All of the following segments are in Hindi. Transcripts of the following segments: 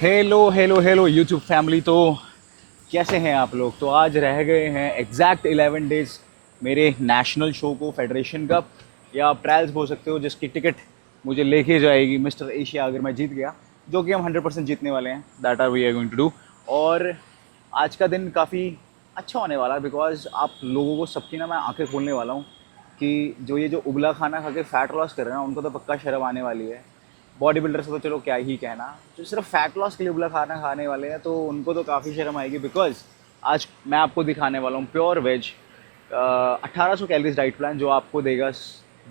Hello hello hello YouTube family. तो कैसे हैं आप लोग? तो आज रह गए हैं एग्जैक्ट 11 डेज मेरे नेशनल शो को, फेडरेशन कप या आप ट्रायल्स बोल सकते हो, जिसकी टिकट मुझे लेके जाएगी मिस्टर एशिया अगर मैं जीत गया, जो कि हम 100% जीतने वाले हैं। That are we are going to do. और आज का दिन काफ़ी अच्छा होने वाला है बिकॉज आप लोगों को सबकी ना मैं आंखें खोलने वाला हूँ कि जो ये जो उबला खाना खा के फैट लॉस कर रहे हैं ना, उनको तो पक्का शर्म आने वाली है। बॉडी बिल्डर से तो चलो क्या ही कहना, जो सिर्फ फैट लॉस के लिए उबला खाना खाने वाले हैं तो उनको तो काफ़ी शर्म आएगी बिकॉज आज मैं आपको दिखाने वाला हूँ pure veg 1800 calories diet plan, जो आपको देगा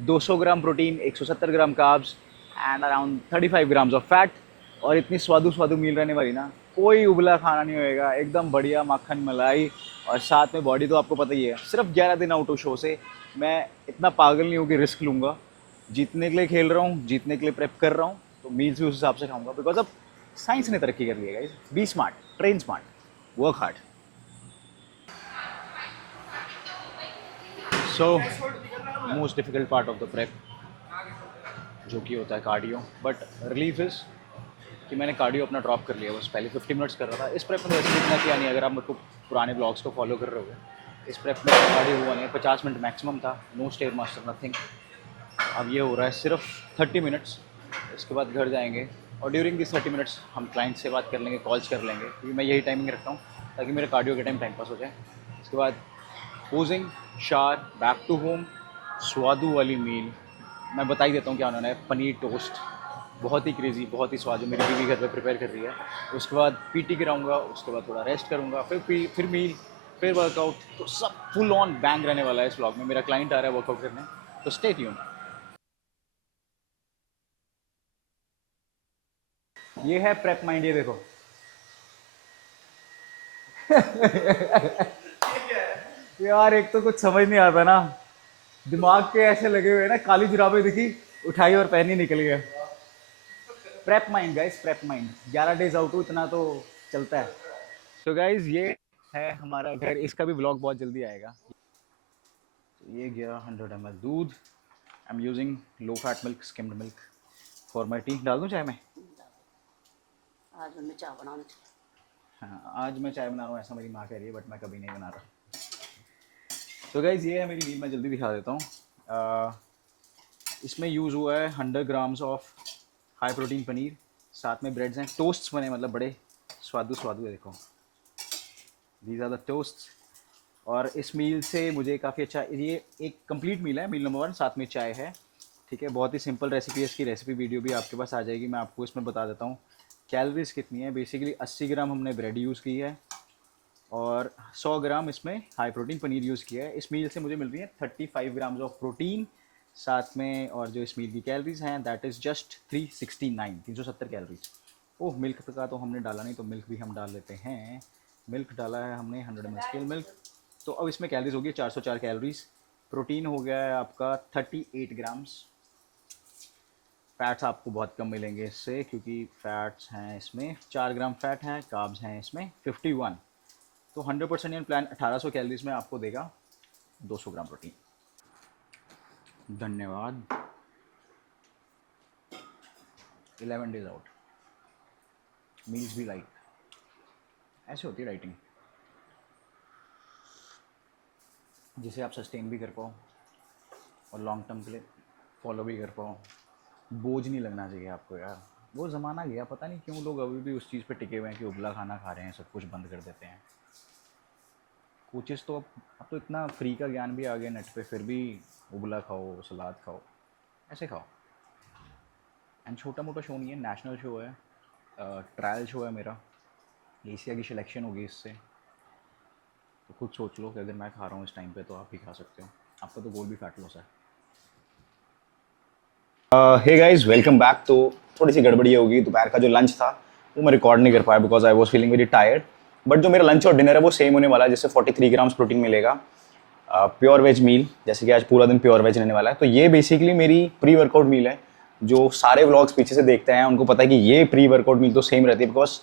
200 gram protein, 170 gram carbs and around 35 grams of fat. और इतनी स्वादु स्वादु मील रहने वाली ना, कोई उबला खाना नहीं होएगा, एकदम बढ़िया मक्खन मलाई। और साथ में बॉडी तो आपको पता ही है, सिर्फ 11 दिन आउट हो शो से। मैं इतना पागल नहीं हूँ कि रिस्क लूँगा। जीतने के लिए खेल रहा हूँ, जीतने के लिए प्रेप कर रहा हूँ, तो मील्स भी उस हिसाब से खाऊंगा बिकॉज अब साइंस ने तरक्की कर ली है guys. Be smart, train smart, work hard. So most difficult part of the prep जो कि होता है कार्डियो, बट रिलीफ इज कि मैंने कार्डियो अपना ड्रॉप कर लिया। बस पहले 50 मिनट्स कर रहा था। इस प्रेप में तो वैसे इतना किया नहीं, अगर आप मेरे को पुराने ब्लॉग्स को फॉलो कर रहे हो। इस प्रेप में कार्डियो हुआ नहीं है, 50 मिनट मैक्सिमम था, नो स्टेयर मास्टर नथिंग। अब ये हो रहा है सिर्फ 30 मिनट्स। इसके बाद घर जाएंगे और ड्यूरिंग दिस 30 मिनट्स हम क्लाइंट से बात कर लेंगे, कॉल्स कर लेंगे, क्योंकि मैं यही टाइमिंग रखता हूँ ताकि मेरे कार्डियो के टाइम टाइम पास हो जाए। इसके बाद पोजिंग, शार, बैक टू होम, स्वादु वाली मील। मैं बता ही देता हूँ क्या उन्होंने, पनीर टोस्ट, बहुत ही क्रेजी, बहुत ही स्वाद, जो मेरी बीवी घर पे प्रिपेयर कर रही है। उसके बाद पीटी गिराऊंगा, उसके बाद थोड़ा रेस्ट करूँगा, फिर मील, फिर वर्कआउट। तो सब फुल ऑन बैंग रहने वाला है इस व्लॉग में। मेरा क्लाइंट आ रहा है वर्कआउट करने, तो स्टे ट्यून। ये है प्रेप माइंड, ये देखो। यार एक तो कुछ समझ नहीं आता ना, दिमाग के ऐसे लगे हुए हैं ना, काली जुराबें दिखी, उठाई और पहनी, निकल गया। Prep mind guys, prep mind. 11 days out हो, इतना तो चलता है। तो गाइस ये है हमारा घर, इसका भी ब्लॉग बहुत जल्दी आएगा। तो ये गया 100 ml दूध। I am using low fat milk, skimmed milk for my T. डाल दूँ चाय में? आज मैं चाय बनाना चाहिए। हाँ, आज मैं चाय बना रहा हूँ ऐसा मेरी माँ कह रही है, बट मैं कभी नहीं बना रहा। तो गाइज ये है मेरी मील, मैं जल्दी दिखा देता हूँ। इसमें यूज़ हुआ है 100 grams of high protein paneer, साथ में ब्रेड्स हैं, टोस्ट्स बने, मतलब बड़े स्वादु स्वादु है, देखो दीज आर द टोस्ट। और इस मील से मुझे काफ़ी अच्छा, ये एक कंप्लीट मील है, मील नंबर 1, साथ में चाय है। ठीक है, बहुत ही सिंपल रेसिपी है। इसकी रेसिपी वीडियो भी आपके पास आ जाएगी, मैं आपको इसमें बता देता हूँ कैलोरीज कितनी है। बेसिकली 80 ग्राम हमने ब्रेड यूज़ की है और 100 ग्राम इसमें हाई प्रोटीन पनीर यूज़ किया है। इस मील से मुझे मिल रही है 35 ग्राम्स ऑफ प्रोटीन साथ में, और जो इस मील की कैलोरीज हैं that is just 370 calories. Oh, milk का तो हमने डाला नहीं, तो मिल्क भी हम डाल लेते हैं। मिल्क डाला है हमने 100 ml स्किल मिल्क। तो अब इसमें कैलोरीज होगी 404 कैलोरीज। प्रोटीन हो गया है आपका 38 ग्राम्स। फैट्स आपको बहुत कम मिलेंगे इससे, क्योंकि फैट्स हैं इसमें 4 ग्राम फैट हैं, कार्ब्स हैं इसमें 51। तो 100% प्लान 1800 कैलोरीज में आपको देगा 200 ग्राम प्रोटीन। धन्यवाद। 11 डेज आउट, मील्स भी लाइट, ऐसे होती है राइटिंग, जिसे आप सस्टेन भी कर पाओ और लॉन्ग टर्म के लिए फॉलो भी कर पाओ। बोझ नहीं लगना चाहिए आपको यार। वो ज़माना गया, पता नहीं क्यों लोग अभी भी उस चीज़ पे टिके हुए हैं कि उबला खाना खा रहे हैं, सब कुछ बंद कर देते हैं। कोचेस तो अब तो इतना फ्री का ज्ञान भी आ गया नेट पे, फिर भी उबला खाओ, सलाद खाओ, ऐसे खाओ। एंड छोटा मोटा शो नहीं है, नेशनल शो है, ट्रायल शो है मेरा, एशिया की सिलेक्शन होगी इससे। तो खुद सोच लो कि अगर मैं खा रहा हूँ इस टाइम पे, तो आप भी खा सकते हो। आपका तो गोल भी फैट लॉस है। Hey guys, welcome back. तो थोड़ी सी गड़बड़ी होगी, दोपहर का जो लंच था वो मैं रिकॉर्ड नहीं कर पाया because I was feeling very tired. But जो मेरा लंच और डिनर है वो सेम होने वाला है, जिससे 43 ग्राम्स प्रोटीन मिलेगा। प्योर वेज मील, जैसे कि आज पूरा दिन प्योर वेज रहने वाला है। तो ये बेसिकली मेरी प्री वर्कआउट मील है। जो सारे व्लॉग्स पीछे से देखते हैं उनको पता है कि ये प्री वर्कआउट मील तो सेम रहती है, बिकॉज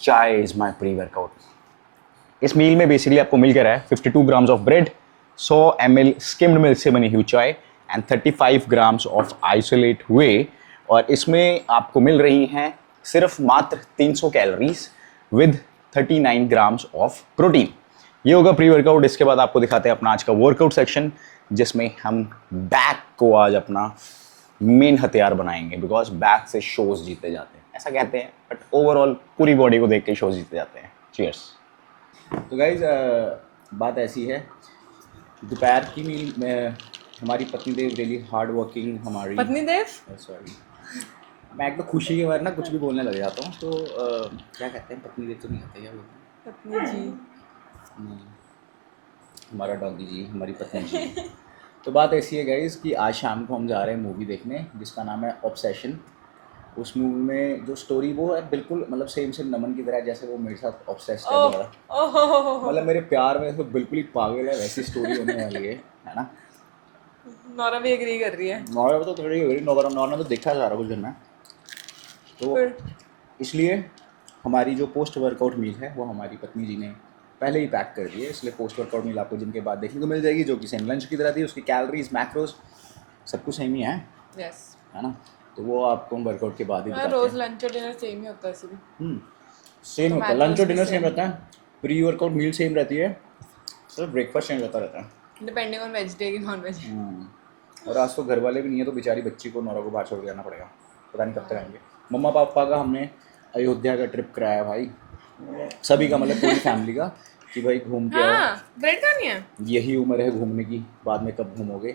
चाय इज़ माई प्री वर्कआउट। इस मील में बेसिकली आपको मिल कर है 52 grams of bread, 100 ml skimmed milk से बनी हुई चाय एंड 35 ग्राम्स ऑफ आइसोलेट हुए। और इसमें आपको मिल रही हैं सिर्फ मात्र 300 calories with 39 grams of protein. ये होगा प्री वर्कआउट। इसके बाद आपको दिखाते हैं अपना आज का वर्कआउट सेक्शन, जिसमें हम बैक को आज अपना मेन हथियार बनाएंगे, बिकॉज बैक से शोज जीते जाते हैं, ऐसा कहते हैं, बट ओवरऑल पूरी बॉडी को देख के शोज जीते जाते हैं। चीयर्स। तो गाइज बात ऐसी है, दोपहर की मील में हमारी पत्नी देव रियली हार्ड वर्किंग हमारी पत्नी देव सॉरी मैं एक तो खुशी के बारे ना कुछ भी बोलने लग जाता हूँ, तो क्या कहते हैं, पत्नी देव तो नहीं कहते, क्या बोलते हैं, पत्नी जी हमारा डॉगी जी, हमारी पत्नी जी। तो बात ऐसी है गाइज कि आज शाम को हम जा रहे हैं मूवी देखने जिसका नाम है ऑब्सेशन। उस मूवी में जो स्टोरी वो है बिल्कुल मतलब सेम नमन की तरह, जैसे वो मेरे साथ ऑब्सेस्ड है दोबारा, ओहो मतलब मेरे प्यार में तो बिल्कुल ही पागल है, वैसी स्टोरी होने वाली है ना। नौरा भी एग्री कर रही है। नॉर्मल तो थोड़ी वेरी नॉर्मल तो देखा सारा कुछ करना है, तो इसलिए हमारी जो पोस्ट वर्कआउट मील है वो हमारी पत्नी जी ने पहले ही पैक कर दी है, इसलिए पोस्ट वर्कआउट मील आपको जिनके बाद देखने को मिल जाएगी, जो कि सेम लंच की तरह थी। उसकी कैलोरीज मैक्रोज सब कुछ सेम ही है ना, तो वो आपको वर्कआउट के बाद ही बताते हैं। रोज लंच और डिनर सेम ही होता है इसलिए। सेम होता है, लंच और डिनर सेम रहता है, प्री वर्कआउट मील सेम रहती है, सिर्फ ब्रेकफास्ट चेंज होता रहता है डिपेंडिंग ऑन वेज डे की नॉन वेज। और आज तो घर वाले भी नहीं है, तो बेचारी बच्ची को नौरा को बाहर छोड़ के आना पड़ेगा, पता नहीं कब तक आएंगे। मम्मा पापा का हमने अयोध्या का ट्रिप कराया भाई, सभी का, मतलब पूरी फैमिली का, कि भाई घूम के आओ, ब्रेड खानी है, यही उम्र है घूमने की, बाद में कब घूमोगे।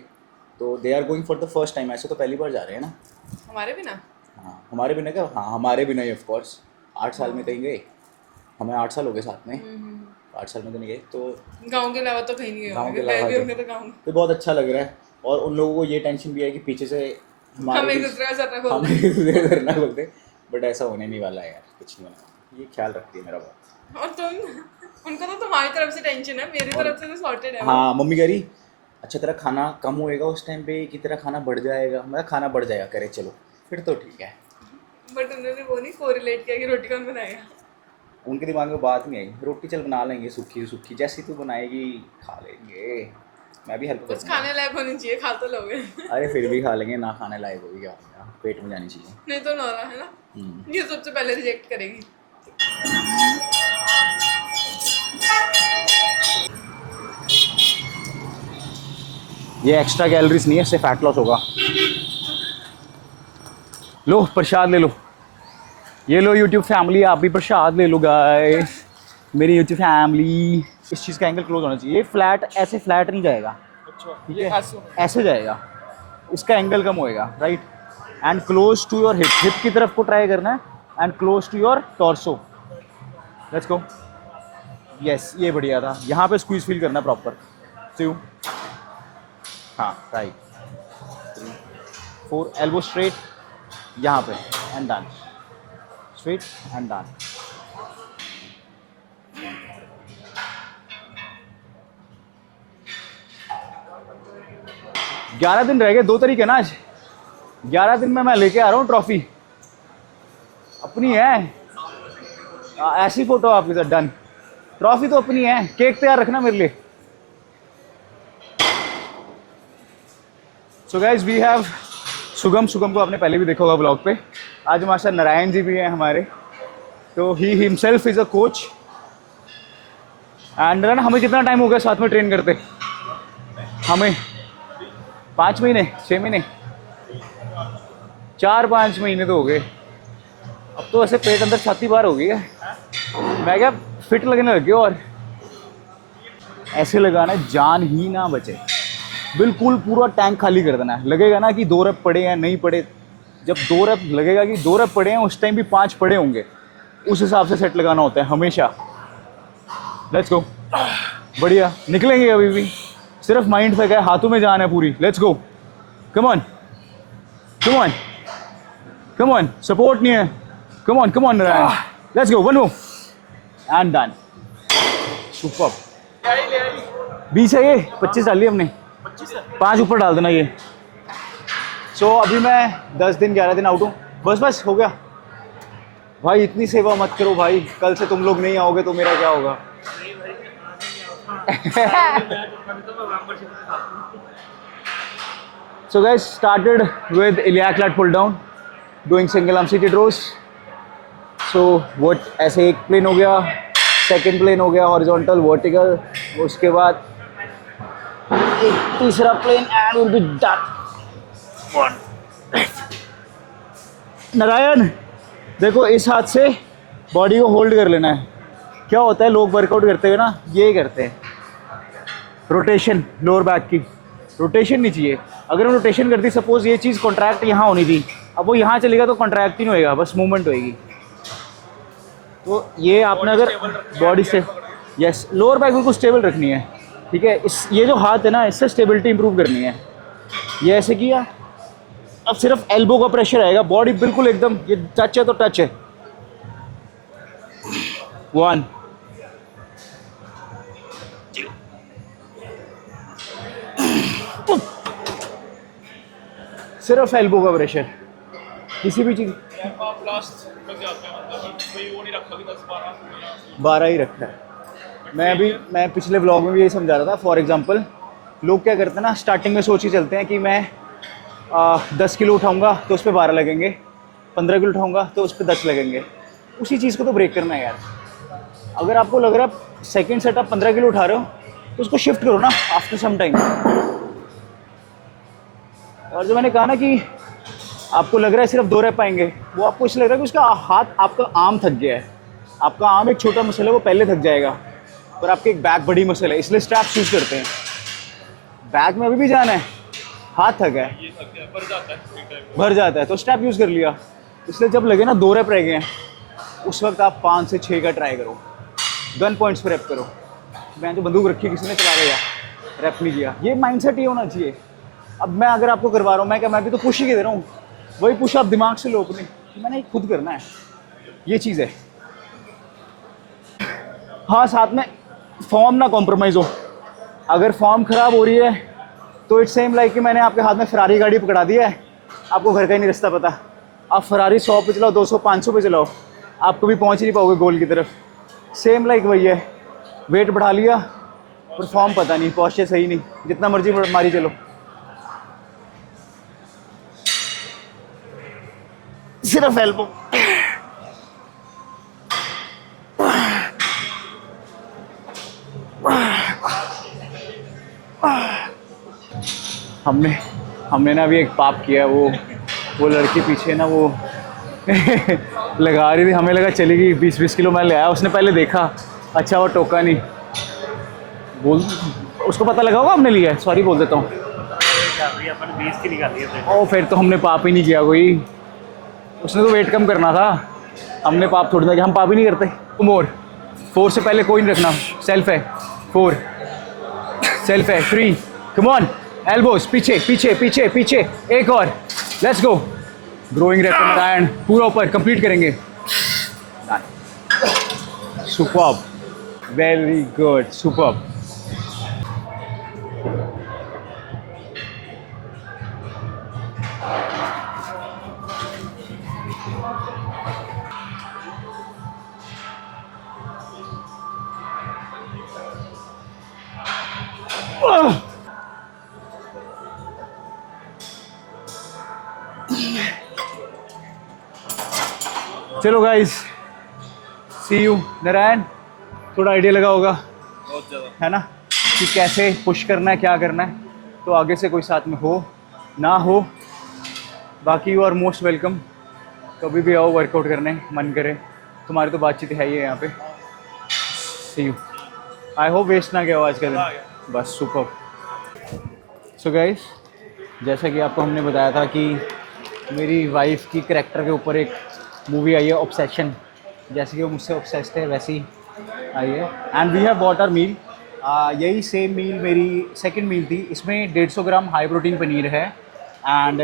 तो they are going for the first time, ऐसे तो पहली बार जा रहे हैं ना। हमारे भी ना, हाँ हमारे भी ना, क्या हाँ हमारे भी नहीं, ऑफ कोर्स 8 साल में कहीं गए, हमें 8 साल हो गए साथ में, 8 साल में तो नहीं गए, तो गांव के अलावा तो कहीं नहीं गए गाँव के होंगे, गए भी अलावा होंगे तो गाँव। तो बहुत अच्छा लग रहा है। और उन लोगों को ये टेंशन भी है कि पीछे से हम हमारे एक दूसरे का सर रखो। हम एक दूसरे का करना बोलते, बट ऐसा होने नहीं वाला है यार, कुछ नहीं होना, ये ख्याल रखती है मेरा बात। और तुम, उनको तो तुम्हारी तरफ से टेंशन है, मेरी तरफ से तो सॉर्टेड है। हाँ मम्मी कह रही अच्छा तेरा खाना कम होएगा उस टाइम पे कि तेरा खाना बढ़ जाएगा, मैं खाना बढ़ जाएगा, करे चलो फिर तो ठीक है। बट उन्होंने वो नहीं कोरिलेट किया कि रोटी कौन बनाएगा। उनके दिमाग में बात नहीं आई, रोटी चल बना लेंगे सूखी सूखी, जैसी तू बनाएगी खा लेंगे, मैं भी हेल्प बस करूँगा। खाने लायक होनी चाहिए, खा तो लोगे। अरे फिर भी खा लेंगे, ना खाने लायक होगी क्या होगा, पेट में जानी चाहिए। नहीं तो नौरा है ना, ये सबसे पहले रिजेक्ट करेगी। ये एक्स्ट्रा कैलोरीज नहीं है, इससे फैट लॉस होगा। लो प्रसाद ले लो, ये लो यूट्यूब फैमिली, आप भी प्रसाद ले लो गाइस, मेरी यूट्यूब फैमिली। इस चीज़ का एंगल क्लोज होना चाहिए, ये फ्लैट ऐसे फ्लैट नहीं जाएगा, ठीक है ऐसे जाएगा, इसका एंगल कम होएगा, right, and close to your hip, hip की तरफ को ट्राई करना है, and close to your torso, let's go, yes ये बढ़िया था, यहाँ पे स्क्वीज फील करना प्रॉपर, टू, हाँ राइट, 4 एल्बो स्ट्रेट, यहाँ पे and done, straight and done. ग्यारह दिन रह गए, 2 तारीख है ना आज, 11 दिन में मैं लेके आ रहा हूँ ट्रॉफी अपनी है। ऐसी फोटो आपके साथ, डन, ट्रॉफी तो अपनी है, केक तैयार रखना मेरे लिए। सो गाइज वी हैव सुगम को आपने पहले भी देखा होगा ब्लॉग पे, आज हमारे साथ नारायण जी भी हैं हमारे, तो he himself is a coach, and हमें कितना टाइम हो गया साथ में ट्रेन करते, हमें 5 महीने 6 महीने 4-5 महीने तो हो गए, अब तो ऐसे पेट अंदर छाती बाहर हो गई है, मैं क्या फिट लगने लग गया, और ऐसे लगाना जान ही ना बचे, बिल्कुल पूरा टैंक खाली कर देना है। लगेगा ना कि 2 रैप पड़े हैं, नहीं पड़े, जब 2 रैप लगेगा कि 2 रैप पड़े हैं उस टाइम भी 5 पड़े होंगे, उस हिसाब से सेट लगाना होता है हमेशा। लेट्स गो, बढ़िया निकलेंगे, अभी भी सिर्फ माइंड फेंका है, हाथों में जान है पूरी, let's go, come on come on come on, support नहीं है, come on Narayan, let's go, 1 move and done, super. बीच है ये 25 डाली हमने, 5 ऊपर डाल देना ये। सो अभी मैं 10 दिन 11 दिन आउट हूँ, बस हो गया भाई, इतनी सेवा मत करो भाई, कल से तुम लोग नहीं आओगे तो मेरा क्या होगा। So guys, started with iliac lat pull down, doing single arm seated rows, सो वो ऐसे एक प्लेन हो गया, सेकंड प्लेन हो गया हॉरिजॉन्टल वर्टिकल, उसके बाद एक तीसरा plane end will be done. Narayan देखो इस हाथ से बॉडी को होल्ड कर लेना है। क्या होता है लोग वर्कआउट करते हुए ना ये करते हैं, रोटेशन लोअर बैक की रोटेशन नहीं चाहिए। अगर हम रोटेशन करती सपोज ये चीज़ कॉन्ट्रैक्ट यहाँ होनी थी, अब वो यहाँ चलेगा तो कॉन्ट्रैक्ट ही नहीं होएगा, बस मूवमेंट होएगी। तो ये आपने अगर बॉडी से यस लोअर बैक बिल्कुल स्टेबल रखनी है, ठीक है। इस ये जो हाथ है ना इससे स्टेबिलिटी इंप्रूव करनी है। ये ऐसे किया, अब सिर्फ एल्बो का प्रेशर आएगा, बॉडी बिल्कुल एकदम ये टच है तो टच है। 1 सिर्फ एल्बो का प्रेशर किसी भी चीज़ 12 ही रखा है। मैं पिछले व्लॉग में भी यही समझा रहा था। फॉर एग्जांपल लोग क्या करते हैं ना स्टार्टिंग में सोच ही चलते हैं कि मैं 10 किलो उठाऊंगा तो उस पर 12 लगेंगे, 15 किलो उठाऊंगा तो उस पर 10 लगेंगे। उसी चीज़ को तो ब्रेक करना है यार। अगर आपको लग रहा है सेकेंड सेट आप 15 किलो उठा रहे हो तो उसको शिफ्ट करो ना आफ्टर सम टाइम। और जो मैंने कहा ना कि आपको लग रहा है सिर्फ 2 रह पाएंगे, वो आपको इसलिए लग रहा है कि उसका हाथ आपका आर्म थक गया है। आपका आर्म एक छोटा मसल है, वो पहले थक जाएगा, पर आपके एक बैक बड़ी मसल है, इसलिए स्ट्रैप यूज करते हैं। बैक में अभी भी जाना है, हाथ थक है, भर जाता है तो स्ट्रैप यूज़ कर लिया। इसलिए जब लगे ना 2 रेप रह गए हैं उस वक्त आप 5 से 6 का ट्राई करो, गन पॉइंट्स पर रेप करो। मैं जो बंदूक रखी किसी ने चला गया, रेप नहीं किया, ये माइंडसेट ही होना चाहिए। अब मैं अगर आपको करवा रहा हूँ, मैं भी तो पुश ही दे रहा हूँ, वही पुश आप दिमाग से लो अपने, मैंने खुद करना है, ये चीज़ है। हाँ साथ में फॉर्म ना कॉम्प्रोमाइज़ हो। अगर फॉर्म ख़राब हो रही है तो इट्स सेम लाइक कि मैंने आपके हाथ में फरारी गाड़ी पकड़ा दी है, आपको घर का ही नहीं रास्ता पता, आप फरारी 100 पे चलाओ, 200 500 पे चलाओ, आप कभी पहुँच ही नहीं पाओगे गोल की तरफ। सेम लाइक वही है, वेट बढ़ा लिया पर फॉर्म पता नहीं, पॉस्चर सही नहीं, जितना मर्जी मारी चलो। सिर्फ एल्बो। हमने ना अभी एक पाप किया, वो लड़की पीछे ना वो लगा रही थी, हमें लगा चली गई, 20-20 किलो मैं ले आया। उसने पहले देखा, अच्छा वो टोका नहीं, बोल उसको पता लगा होगा हमने लिया है, सॉरी बोल देता हूँ। ओ फिर तो हमने पाप ही नहीं किया कोई, उसने तो वेट कम करना था, हमने पाप थोड़ी ना किया, हम पाप ही नहीं करते। मोर 4 से पहले कोई नहीं रखना, सेल्फ है 4, सेल्फ है 3, कम ऑन, एल्बोस पीछे पीछे पीछे पीछे, एक और, let's go. Growing rape Narayan पूरा ऊपर कंप्लीट करेंगे। Superb, very good, superb. चलो गाइस, सी यू। नारायण थोड़ा आइडिया लगा होगा बहुत ज़्यादा, है ना, कि कैसे पुश करना है, क्या करना है। तो आगे से कोई साथ में हो ना हो, बाकी यू आर मोस्ट वेलकम, कभी भी आओ वर्कआउट करने, मन करे। तुम्हारी तो बातचीत है ही है यहाँ पे। सी यू, आई होप वेस्ट ना गया हो आज का दिन, बस सुपर। सो गाइस, जैसा कि आपको हमने बताया था कि मेरी वाइफ की करैक्टर के ऊपर एक मूवी आई है ऑब्सेशन, जैसे कि वो मुझसे ऑब्सेस्ड है वैसी आई है। And we have bought our meal, यही सेम मील मेरी सेकंड मील थी। इसमें 150 ग्राम हाई प्रोटीन पनीर है एंड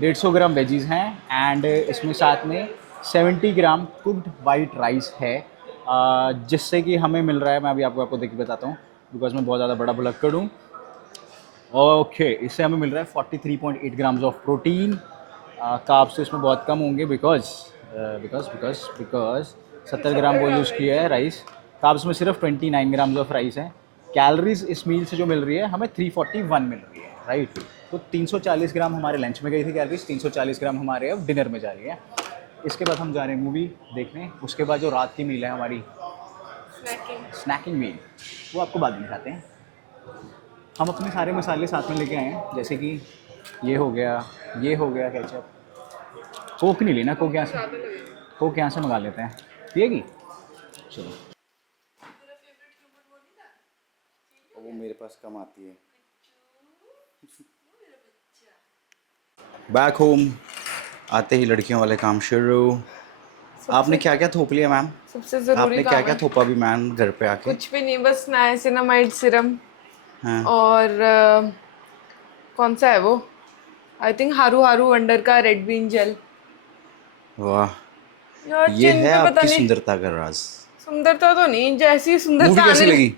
150 ग्राम वेजीज़ हैं एंड इसमें साथ में 70 ग्राम कुक्ड वाइट राइस है, जिससे कि हमें मिल रहा है, मैं अभी आपको देख के बताता हूँ बिकॉज मैं बहुत ज़्यादा बड़ा भुलक्कड़ हूँ। ओके, इससे हमें मिल रहा है 43.8 ग्राम्स ऑफ प्रोटीन। कार्ब्स तो इसमें बहुत कम होंगे बिकॉज 70 ग्राम वो यूज़ किया है राइस। कार्ब्स में सिर्फ 29 ग्राम्स ऑफ राइस है। कैलोरीज इस मील से जो मिल रही है हमें 341 मिल रही है, राइट। तो 340 ग्राम हमारे लंच में गई थी कैलोरीज, 340 ग्राम हमारे अब डिनर में जा रही है। इसके बाद हम जा रहे हैं मूवी देखने, उसके बाद जो रात की मील है हमारी स्नैकिंग। स्नैकिंग मील, वो आपको बाद में दिखाते हैं। हम अपने सारे मसाले साथ में लेके आए हैं, जैसे कि ये हो गया केचप। कोक नहीं लेना, कोक यहाँ से, कोक यहाँ से मंगा लेते हैं। पिएगी? चलो। वो मेरे पास कम आती है। बैक होम आते ही लड़कियों वाले काम शुरू। आपने क्या क्या थोप लिया मैम? सबसे जरूरी आपने क्या काम क्या है। थोपा भी मैम घर पे आके? कुछ भी नहीं, बस नाइसिनामाइड सीरम हाँ। और कौन सा है वो, आई थिंक हारू हारू वंडर का रेड बीन जेल। वाह, यार ये चिन है पे पता आपकी नहीं, सुंदरता का राज। सुंदरता तो नहीं, जैसी सुंदरता मूवी कैसी आने लगी?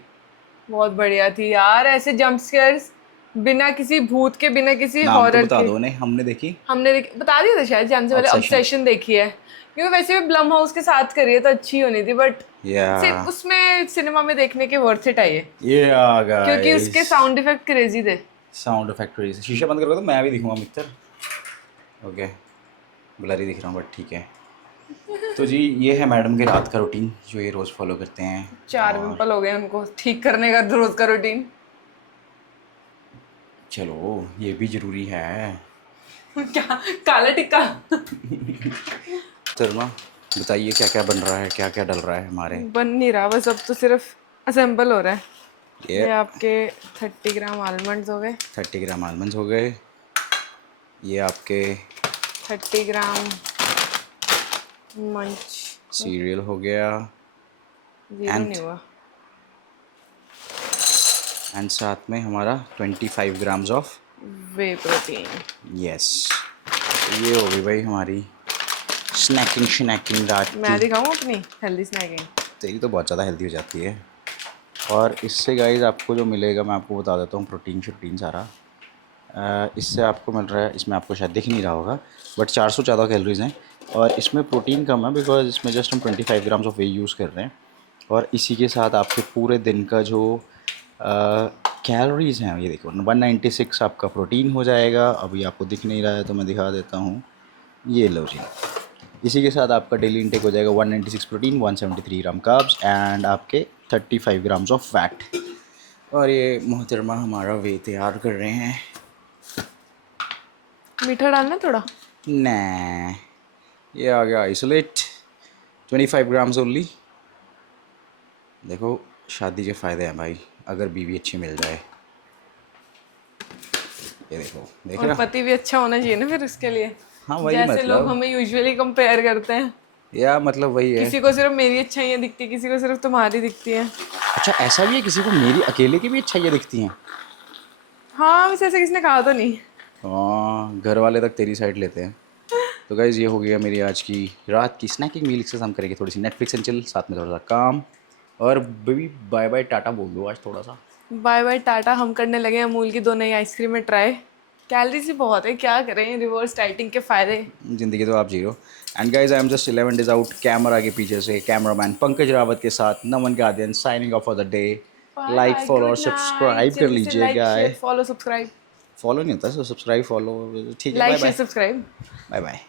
बहुत बढ़िया थी यार। ऐसे जंप स्केयर्स बिना किसी भूत के, बिना किसी नाम तो हॉरर बता के। दो ने, हमने देखी। हमने बता दिया था शायद जान से पहले, Obsession। ऑब्सेशन देखी है, क्योंकि वैसे भी ब्लम हाउस के साथ करी है तो अच्छी होनी थी, बट या उसमें सिनेमा में देखने के वर्थ इट आई है, ये आ क्योंकि गाइस, उसके साउंड इफेक्ट क्रेजी थे। साउंड फैक्ट्री से शीशा बंद करोगे तो मैं भी दिखूंगा मित्र। ओके, ब्लरी दिख रहा हूँ बट ठीक है। तो जी ये है मैडम के रात का रूटीन जो ये रोज़ फॉलो करते हैं। 4 पिंपल हो गए उनको ठीक करने का रोज का रूटीन। चलो ये भी ज़रूरी है। क्या काला टिक्का? शर्मा बताइए क्या क्या बन रहा है, क्या क्या डल रहा है हमारे? बन नहीं रहा, बस अब तो सिर्फ असेंबल हो रहा है। ये ये आपके 30 ग्राम आलमंड्स हो गए, 30 ग्राम आलमंड्स हो गए। ये आपके 30 ग्राम मंच, सीरियल हो गया। जीरो And- नहीं हुआ। एंड साथ में हमारा 25 grams of way protein. Yes. ये हो गई भाई हमारी स्नैकिंग रात मैं की। दिखाऊं अपनी हेल्दी स्नैकिंग? तेरी तो बहुत ज़्यादा हेल्दी हो जाती है। और इससे गाइस आपको जो मिलेगा मैं आपको बता देता हूँ, प्रोटीन शोटीन सारा इससे आपको मिल रहा है। इसमें आपको शायद दिख नहीं रहा होगा बट 400 ज़्यादा कैलोरीज़ हैं और इसमें प्रोटीन कम है बिकॉज इसमें जस्ट हम 25 ग्राम्स ऑफ वे यूज़ कर रहे हैं। और इसी के साथ आपके पूरे दिन का जो कैलोरीज़ हैं ये देखो 196 आपका प्रोटीन हो जाएगा। अभी आपको दिख नहीं रहा है तो मैं दिखा देता हूँ, ये लो जी। इसी के साथ आपका डेली इंटेक हो जाएगा 196 प्रोटीन, 173 ग्राम कार्ब्स एंड आपके 35 ग्राम्स ऑफ फैट। और ये मोहतरमा हमारा वे तैयार कर रहे हैं। मीठा डालना थोड़ा। Nah, ये आ गया आइसोलेट 25 ग्राम्स ओनली। देखो शादी के फ़ायदे हैं भाई अगर बीवी अच्छी मिल जाए। ये देखो देख और रहा? पति भी अच्छा होना चाहिए ना फिर उसके लिए। हाँ वही जैसे लोग मतलब, हमें यूजुअली कंपेयर करते हैं, या मतलब वही है। किसी को सिर्फ मेरी अच्छाइयाँ दिखती है, किसी को सिर्फ तुम्हारी दिखती है। अच्छा ऐसा भी है, किसी को मेरी अकेले की भी अच्छाइयाँ दिखती हैं? हाँ वैसे ऐसे किसी ने कहा तो नहीं। हाँ घर वाले तक तेरी साइड लेते हैं। तो गाइज़ ये हो गया मेरी आज की रात की स्नैकिंग मील। इसके साथ हम करेंगे थोड़ी सी नेटफ्लिक्स एंड चिल, साथ में थोड़ा सा काम। और बेबी बाय बाय टाटा बोल दो आज थोड़ा सा। Bye bye tata. हम करने लगे अमूल की 2 नई आइसक्रीमें ट्राई। कैलोरीज ही बहुत है, क्या करें, रिवर्स डाइटिंग के फ़ायदे। ज़िंदगी तो आप zero. And guys I am just 11 days out camera के पीछे से कैमरामैन पंकज रावत के साथ Naman guardian signing off for the day. Like follow और सब्सक्राइब कर लीजिए गाय। फॉलो सब्सक्राइब, फॉलो नहीं होता सब्सक्राइब फॉलो ठीक है। Like bye share bye subscribe. Bye bye.